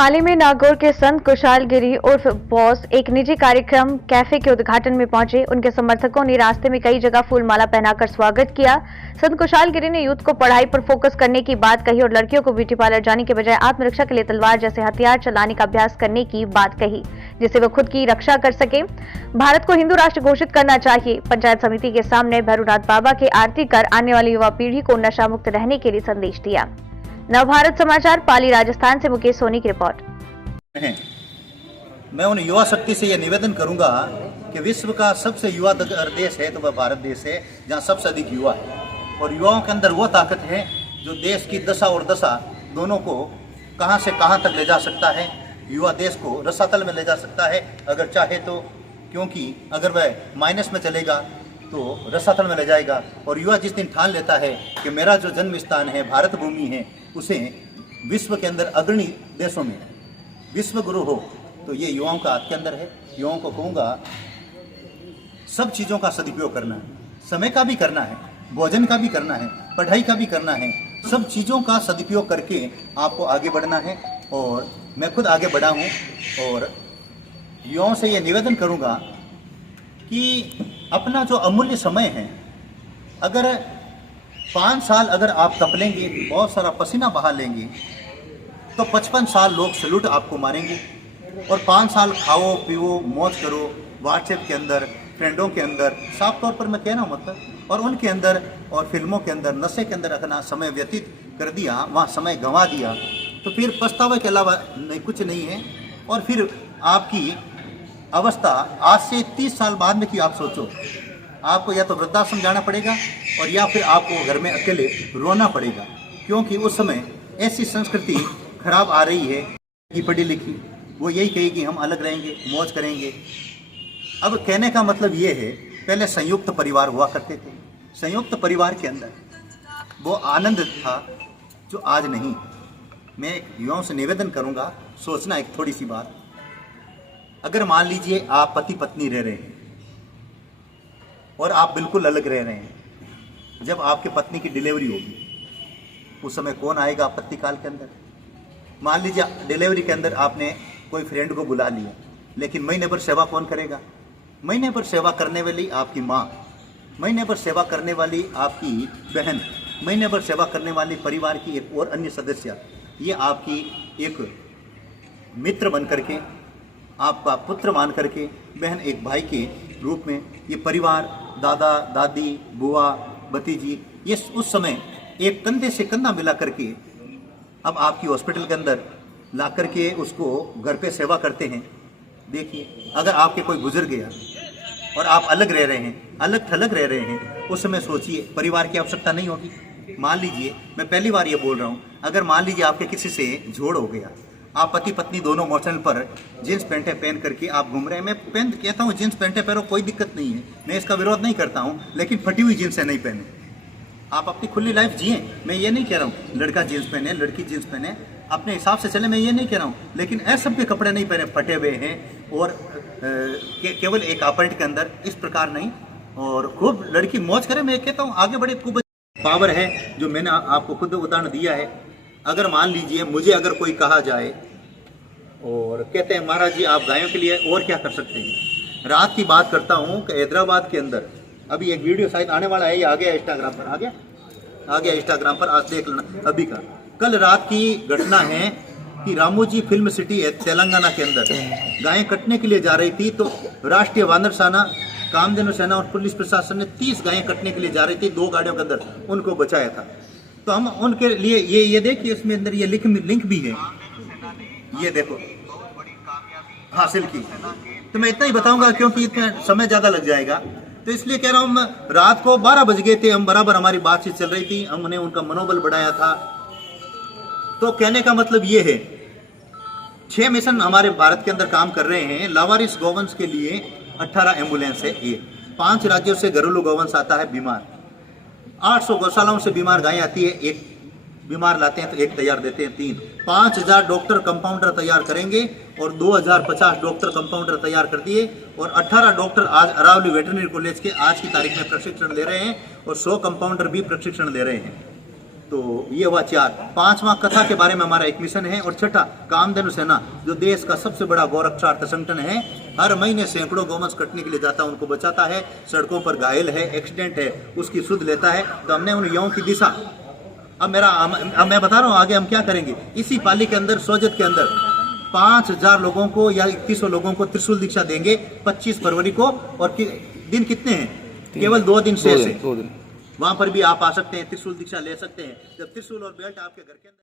पाली में नागौर के संत कुशाल गिरी उर्फ बॉस एक निजी कार्यक्रम कैफे के उद्घाटन में पहुंचे। उनके समर्थकों ने रास्ते में कई जगह फूल माला पहनाकर स्वागत किया। संत कुशाल गिरी ने यूथ को पढ़ाई पर फोकस करने की बात कही और लड़कियों को ब्यूटी पार्लर जाने के बजाय आत्मरक्षा के लिए तलवार जैसे हथियार चलाने का अभ्यास करने की बात कही, जिससे वो खुद की रक्षा कर सके। भारत को हिंदू राष्ट्र घोषित करना चाहिए। पंचायत समिति के सामने भैरवनाथ बाबा की आरती कर आने वाली युवा पीढ़ी को नशा मुक्त रहने के लिए संदेश दिया। नवभारत समाचार पाली राजस्थान से मुकेश सोनी की रिपोर्ट। मैं उन युवा शक्ति से यह निवेदन करूंगा कि विश्व का सबसे युवा देश है तो वह भारत देश है, जहां सबसे अधिक युवा है। और युवाओं के अंदर वो ताकत है जो देश की दशा और दशा दोनों को कहां से कहां तक ले जा सकता है। युवा देश को रसातल में ले जा सकता है अगर चाहे तो, क्योंकि अगर वह माइनस में चलेगा तो रसातल में ले जाएगा। और युवा जिस दिन ठान लेता है कि मेरा जो जन्म स्थान है भारत भूमि है, उसे विश्व के अंदर अग्रणी देशों में विश्व गुरु हो, तो ये युवाओं का हाथ के अंदर है। युवाओं को कहूँगा सब चीज़ों का सदुपयोग करना है, समय का भी करना है, भोजन का भी करना है, पढ़ाई का भी करना है। सब चीज़ों का सदुपयोग करके आपको आगे बढ़ना है। और मैं खुद आगे बढ़ा हूँ और युवाओं से ये निवेदन करूँगा कि अपना जो अमूल्य समय है, अगर 5 साल अगर आप तप लेंगे, बहुत सारा पसीना बहा लेंगे, तो 55 साल लोग सैल्यूट आपको मारेंगे। और 5 साल खाओ पियो मौज करो, व्हाट्सएप के अंदर, फ्रेंडों के अंदर, साफ तौर पर मैं कह रहा हूँ मतलब, और उनके अंदर और फिल्मों के अंदर नशे के अंदर अपना समय व्यतीत कर दिया, वहाँ समय गंवा दिया, तो फिर पछतावे के अलावा नहीं कुछ नहीं है। और फिर आपकी अवस्था आज से 30 साल बाद में कि आप सोचो, आपको या तो वृद्धाश्रम जाना पड़ेगा और या फिर आपको घर में अकेले रोना पड़ेगा, क्योंकि उस समय ऐसी संस्कृति खराब आ रही है कि पढ़ी लिखी वो यही कहेगी हम अलग रहेंगे, मौज करेंगे। अब कहने का मतलब ये है, पहले संयुक्त परिवार हुआ करते थे, संयुक्त परिवार के अंदर वो आनंद था जो आज नहीं। मैं युवाओं से निवेदन करूँगा, सोचना एक थोड़ी सी बात। अगर मान लीजिए आप पति पत्नी रह रहे हैं और आप बिल्कुल अलग रह रहे हैं, जब आपके पत्नी की डिलीवरी होगी उस समय कौन आएगा आपत्ति काल के अंदर? मान लीजिए डिलीवरी के अंदर आपने कोई फ्रेंड को बुला लिया, लेकिन महीने भर सेवा कौन करेगा? महीने भर सेवा करने वाली आपकी माँ, महीने भर सेवा करने वाली आपकी बहन, महीने भर सेवा करने वाली परिवार की एक और अन्य सदस्य, ये आपकी एक मित्र बन करके, आपका पुत्र मान करके, बहन एक भाई के रूप में, ये परिवार दादा दादी बुआ भतीजी, ये उस समय एक कंधे से कंधा मिला करके अब आपकी हॉस्पिटल के अंदर ला करके उसको घर पे सेवा करते हैं। देखिए, अगर आपके कोई गुजर गया और आप अलग रह रहे हैं, अलग थलग रह रहे हैं, उस समय सोचिए परिवार की आवश्यकता नहीं होगी। मान लीजिए, मैं पहली बार ये बोल रहा हूँ, अगर मान लीजिए आपके किसी से झोड़ हो गया, आप पति पत्नी दोनों मोटरसाइकिल पर जींस पैंटें पहन करके आप घूम रहे हैं। मैं कहता हूँ जींस पैंटें पहनो, कोई दिक्कत नहीं है, मैं इसका विरोध नहीं करता हूँ, लेकिन फटी हुई जींस नहीं पहने। आप अपनी खुली लाइफ जिए, मैं ये नहीं कह रहा हूँ लड़का जींस पहने लड़की जींस पहने, अपने हिसाब से चले, मैं ये नहीं कह रहा हूँ, लेकिन ऐसे सब के कपड़े नहीं पहने, फटे हुए हैं और केवल एक अपार्ट के अंदर, इस प्रकार नहीं। और खूब लड़की मौज करे, मैं कहता हूँ आगे बढ़े। खूब पावर है जो मैंने आपको खुद उदाहरण दिया है। अगर मान लीजिए मुझे अगर कोई कहा जाए और कहते हैं महाराज जी आप गायों के लिए और क्या कर सकते हैं, रात की बात करता हूँ कि हैदराबाद के अंदर अभी एक वीडियो शायद आने वाला है, ये आ गया इंस्टाग्राम पर, आ गया इंस्टाग्राम पर, आज देख लेना अभी का। कल रात की घटना है कि रामोजी फिल्म सिटी है तेलंगाना के अंदर, गायें कटने के लिए जा रही थी, तो राष्ट्रीय वानर सेना, कामधेनु सेना और पुलिस प्रशासन ने 30 गायें कटने के लिए जा रही थी 2 गाड़ियों के अंदर, उनको बचाया था। तो हम उनके लिए ये देखिए, इसमें अंदर ये लिंक भी है, ये देखो हासिल की। तो मैं इतना ही बताऊंगा क्योंकि इतना समय ज्यादा लग जाएगा, तो इसलिए कह रहा हूं। रात को 12 बज गए थे, हम बराबर हमारी बातचीत चल रही थी, हमने उनका मनोबल बढ़ाया था। तो कहने का मतलब ये है, 6 मिशन हमारे भारत के अंदर काम कर रहे हैं। लावारिस गौवंश के लिए 18 एम्बुलेंस है, ये 5 राज्यों से घरेलू गौवंश आता है बीमार, 800 गौशालाओं से बीमार गायें आती है, एक बीमार लाते हैं तो एक तैयार देते हैं 3। 5000 डॉक्टर कंपाउंडर तैयार करेंगे और 2050 डॉक्टर कंपाउंडर तैयार कर दिए। और 18 डॉक्टर आज अरावली वेटरनरी कॉलेज के आज की तारीख में प्रशिक्षण ले रहे हैं और 100 कंपाउंडर भी प्रशिक्षण ले रहे हैं। तो ये हुआ 4। 5वां कथा के बारे में हमारा एक मिशन है। और 6ठा कामधेनु सेना, जो देश का सबसे बड़ा गौरक्षार्थ संगठन है, हर महीने सैकड़ों गौवंश कटने के लिए जाता है, उनको बचाता है, सड़कों पर घायल है, एक्सीडेंट है, उसकी सुध लेता है। तो हमने उन युवाओं की दिशा, अब मैं बता रहा हूँ आगे हम क्या करेंगे। इसी पाली के अंदर, सोजत के अंदर 5000 लोगों को या 3100 लोगों को त्रिशूल दीक्षा देंगे 25 फरवरी को। और दिन कितने हैं? केवल 2 दिन शेष है। वहां पर भी आप आ सकते हैं, त्रिशूल दीक्षा ले सकते हैं। जब त्रिशूल और बेल्ट आपके घर के अंदर